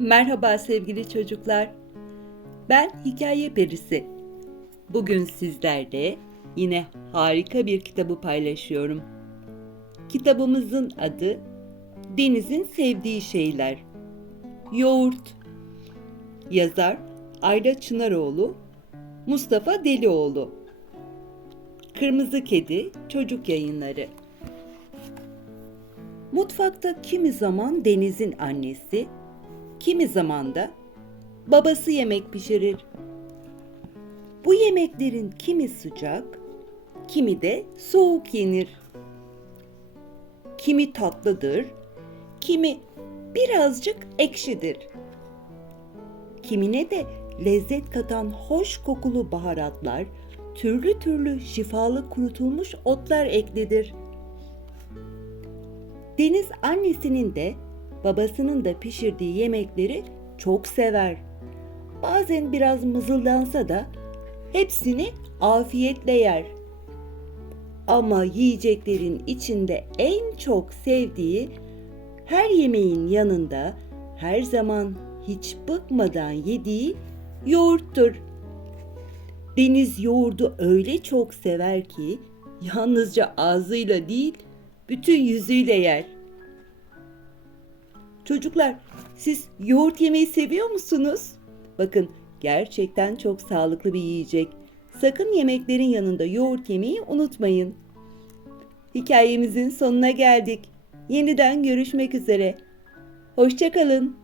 Merhaba sevgili çocuklar. Ben Hikaye Perisi. Bugün sizlerle yine harika bir kitabı paylaşıyorum. Kitabımızın adı Deniz'in Sevdiği Şeyler. Yoğurt. Yazar Ayla Çınaroğlu, Mustafa Delioğlu. Kırmızı Kedi Çocuk Yayınları. Mutfakta kimi zaman Deniz'in annesi, kimi zaman da babası yemek pişirir. Bu yemeklerin kimi sıcak, kimi de soğuk yenir. Kimi tatlıdır, kimi birazcık ekşidir. Kimine de lezzet katan hoş kokulu baharatlar, türlü türlü şifalı kurutulmuş otlar eklidir. Deniz annesinin de babasının da pişirdiği yemekleri çok sever. Bazen biraz mızıldansa da hepsini afiyetle yer. Ama yiyeceklerin içinde en çok sevdiği her yemeğin yanında her zaman hiç bıkmadan yediği yoğurttur. Deniz yoğurdu öyle çok sever ki yalnızca ağzıyla değil bütün yüzüyle yer. Çocuklar, siz yoğurt yemeyi seviyor musunuz? Bakın, gerçekten çok sağlıklı bir yiyecek. Sakın yemeklerin yanında yoğurt yemeyi unutmayın. Hikayemizin sonuna geldik. Yeniden görüşmek üzere. Hoşçakalın.